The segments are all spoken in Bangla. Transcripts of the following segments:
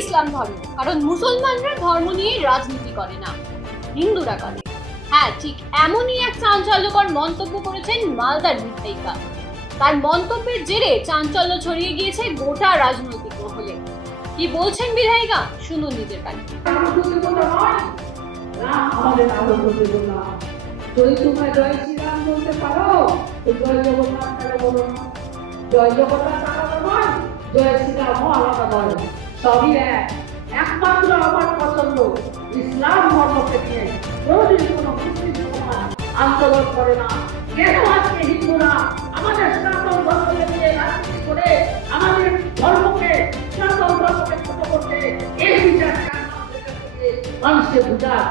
ইসলাম ধর্ম, কারণ মুসলমানরা ধর্ম নিয়ে রাজনীতি করে না, হিন্দুরা করে। হ্যাঁ, ঠিক এমনই এক চাঞ্চল্যকর মন্তব্য করেছেন মালদার বিধায়িকা। তার মন্তব্যের জেরে চাঞ্চল্য ছড়িয়ে গিয়েছে গোটা রাজনৈতিক মহলে। কি বলছেন বিধায়িকা, শুনুন নিজের কানে। যদি তোমরা জয় শ্রীরাম বলতে পারো, জয় জগন্নাথ তারা বলো না। জয় জগন্নাথ আলাদা নয়, জয় শ্রীরামও আলাদা নয়, সবই এক। একমাত্র আমার পছন্দ ইসলাম ধর্মকে নিয়ে কোনদিন কোনো মুসলিম সমাজ আন্দোলন করে না। কেন আজকে হিন্দুরা আমাদের সনাতন ধর্মকে নিয়ে রাজনীতি করে আমাদের ধর্মকে, সনাতন ধর্মকে ছোট করতে এই বিচারটা মানুষকে বুঝায়?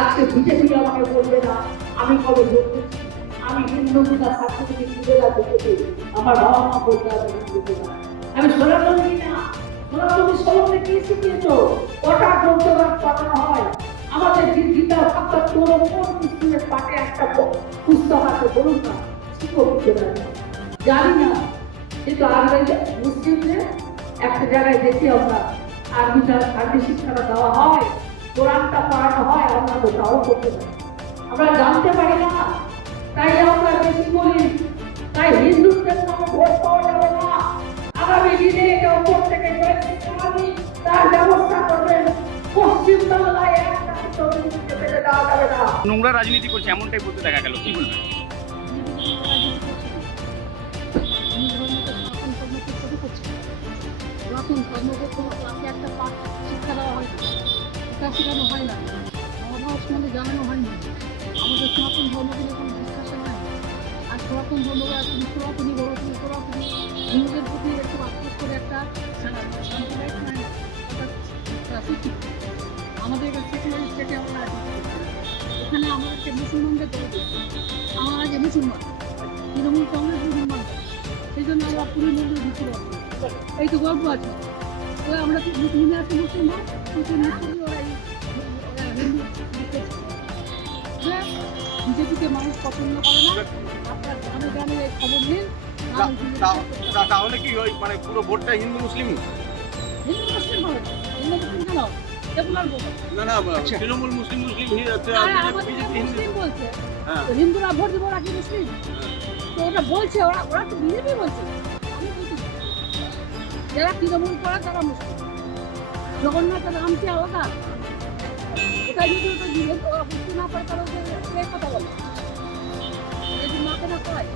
আজকে বুঝে দিয়ে আমাকে বলবে না আমি কবে ভোট দিচ্ছি, আমি হিন্দু কিনা সার্টিফিকেট খুঁজে না দেখেছি, আমার বাবা মা বলতে হবে আমি সনাতনী না। সনাতনী সমাজে কি শিখিয়েছ? কটা গ্রন্থরাজ পড়ানো হয়? আমাদের গীতা ভাগবত কোন মুসলিমের পাঠে একটা পুস্তক আছে বলুন না, শিক্ষক জানি না। কিন্তু আরবি মুসলিমদের একটা জায়গায় দেখি আমরা আরবি শিক্ষাটা দেওয়া হয়, কোরআনটা পড়ানো হয়, আমরা তো তাও করতে পারি, আমরা জানতে পারি না, তাই আমরা বেশি বলি। তাই হিন্দুদের নামে ভোট পাওয়া যাবে না। আগামী দিনে এটা উপর থেকে তার ব্যবস্থা করবেন। পশ্চিম বাংলায় একটা পেতে দেওয়া যাবে না। নোংরা রাজনীতি করছে এমনটাই বলতে দেখা গেল, কি বলবেন? নতুন ধর্মগত ক্লাসে একটা পাঠ শিক্ষা দেওয়া হয় না, শিক্ষা শেখানো হয় না, মহাভারত সম্বন্ধে জানানো হয়নি। আমাদের সনাতন ধর্মকে কোনো ডিসকাশন হয় না। আর সনাতন ধর্মকে তুমি সনাতনী বলো, তুমি সনাতনী, হিন্দুদের প্রতি একটু আক্রোশ করে একটা সাম্প্রদায়িক নয়, একটা শিক্ষিত আমাদের সেকুলার স্টেটে আমরা আছি। এখানে আমাদেরকে মুসলমানদের দল দিচ্ছে, আমরা আগে মুসলমান, তৃণমূল কংগ্রেস মুসলমান, সেই জন্য আমরা পুরো মন্দির ঢুকতে পারবো। এই তো গল্প আছে, ওরা আমরা মুসলিমে আছি, মুসলমান ওরা হিন্দু বিজেপিকে মানুষ পছন্দ করে না। আপনার গ্রামে গ্রামে এই খবর নিন, তাহলে কি ওই মানে পুরো ভোটটা হিন্দু মুসলিম? হিন্দু মুসলিম হবে, হিন্দু মুসলিম কেন সেকুলার বলবে না না, তৃণমূল মুসলিম মুসলিম মুসলিম বলছে, হিন্দুরা ভোট দেবো ওরা কি মুসলিম? তো ওটা বলছে, ওরা তো বিজেপি বলছে, আমি বলছি যারা তৃণমূল করে তারা মুসলিম। জগন্নাথের নাম কি আলাদা? এটা যদি ওরা বুঝতে না পারে তাহলে কথা বলে যদি মাকে না পায়।